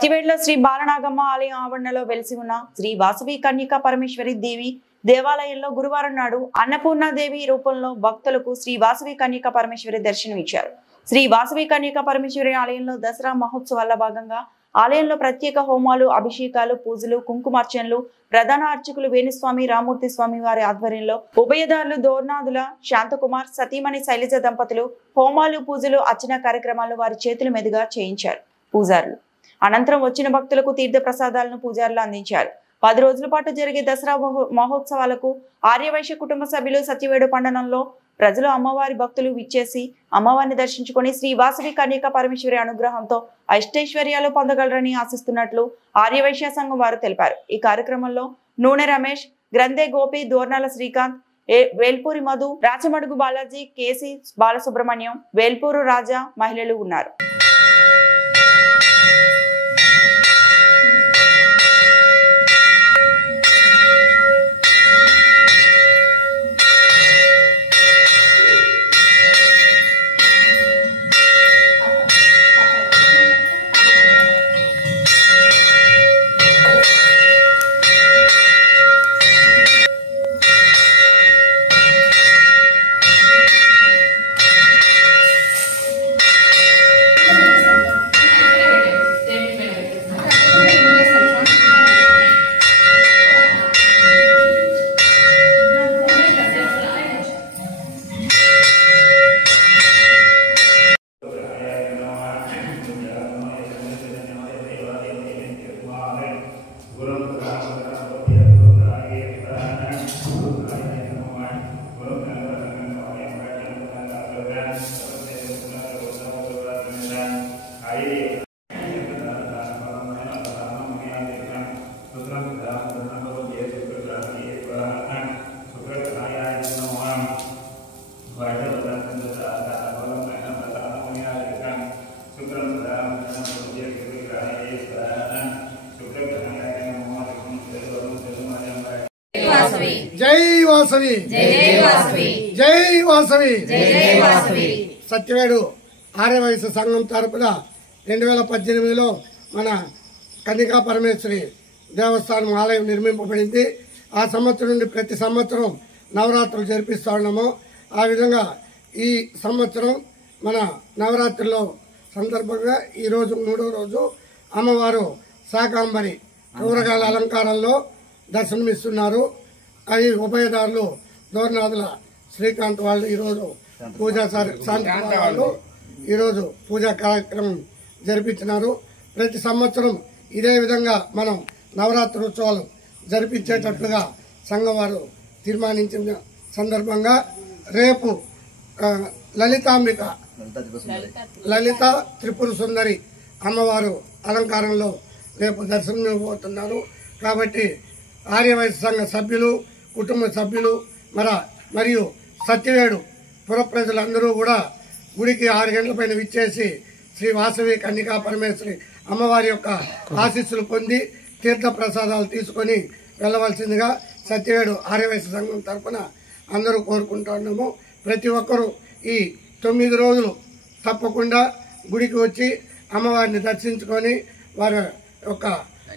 సత్యవేడులో శ్రీ బాలనాగమ్మ ఆలయం ఆవరణలో వెలిసి ఉన్న శ్రీ వాసవి కన్యకా పరమేశ్వరి దేవి దేవాలయంలో గురువారం నాడు అన్నపూర్ణాదేవి రూపంలో భక్తులకు శ్రీ వాసవి కన్యకా పరమేశ్వరి దర్శనమిచ్చారు. శ్రీ వాసవి కన్యకా పరమేశ్వరి ఆలయంలో దసరా మహోత్సవాల భాగంగా ఆలయంలో ప్రత్యేక హోమాలు, అభిషేకాలు, పూజలు, కుంకుమార్చనలు ప్రధాన అర్చకులు వేణుస్వామి, రామూర్తి స్వామి వారి ఆధ్వర్యంలో ఉభయదారులు దోర్నాదుల శాంతకుమార్, సతీమణి శైలజ దంపతులు హోమాలు, పూజలు, అర్చన కార్యక్రమాలు వారి చేతుల మీదుగా చేయించారు పూజారులు. అనంతరం వచ్చిన భక్తులకు తీర్థ ప్రసాదాలను పూజారులు అందించారు. 10 రోజుల పాటు జరిగే దసరా మహోత్సవాలకు ఆర్యవైశ్య కుటుంబ సభ్యులు సత్యవేడు పట్టణంలో ప్రజలు, అమ్మవారి భక్తులు విచ్చేసి అమ్మవారిని దర్శించుకొని శ్రీ వాసవి కన్యకా పరమేశ్వరి అనుగ్రహంతో అష్టైశ్వర్యాలు పొందగలరని ఆశిస్తున్నట్లు ఆర్యవైశ్య సంఘం వారు తెలిపారు. ఈ కార్యక్రమంలో నూనె రమేష్, గ్రంథే గోపి, దోర్నాల శ్రీకాంత్, వేల్పూరి మధు, రాచమడుగు బాలాజీ, కేసి బాలసుబ్రహ్మణ్యం, వేల్పూరు రాజా మహిళలు ఉన్నారు. जय वासवी जय वासवी సత్యవేడు ఆర్యవైశ్య సంఘం తరపున 2018లో మన కన్యకా పరమేశ్వరి దేవస్థానం ఆలయం నిర్మింపబడింది. ఆ సంవత్సరం నుండి ప్రతి సంవత్సరం నవరాత్రులు జరిపిస్తా ఉన్నాము. ఆ విధంగా ఈ సంవత్సరం మన నవరాత్రుల్లో సందర్భంగా ఈరోజు 3వ రోజు అమ్మవారు శాకాంబరి కూరగాయల అలంకారంలో దర్శనమిస్తున్నారు. అది ఉభయదారులు దోర్నాదుల శ్రీకాంత్ వాళ్ళు ఈరోజు ఈరోజు పూజా కార్యక్రమం జరిపించినారు. ప్రతి సంవత్సరం ఇదే విధంగా మనం నవరాత్రి ఉత్సవాలు జరిపించేటట్లుగా సంఘం వారు తీర్మానించిన సందర్భంగా రేపు లలిత త్రిపుర సుందరి అమ్మవారు అలంకారంలో రేపు దర్శనమివ్వబోతున్నారు. కాబట్టి ఆర్యవైశ్య సంఘ సభ్యులు, కుటుంబ సభ్యులు మరియు సత్యవేడు పుర ప్రజలందరూ కూడా గుడికి 6 గంటల పైన విచ్చేసి శ్రీ వాసవి కన్యకా పరమేశ్వరి అమ్మవారి యొక్క ఆశీస్సులు పొంది తీర్థ ప్రసాదాలు తీసుకొని వెళ్లవలసిందిగా సత్యవేడు ఆర్యవైశ్య సంఘం తరఫున అందరూ కోరుకుంటున్నాము. ప్రతి ఒక్కరూ ఈ 9 రోజులు తప్పకుండా గుడికి వచ్చి అమ్మవారిని దర్శించుకొని వారి యొక్క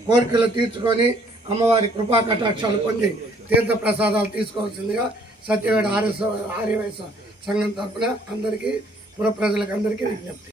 కోరికలు తీర్చుకొని అమ్మవారి కృపా కటాక్షాలు పొంది తీర్థ ప్రసాదాలు తీసుకోవాల్సిందిగా సత్యవేడు ఆర్యవైశ్య సంఘం తరఫున అందరికీ పుర ప్రజలకు అందరికీ విజ్ఞప్తి.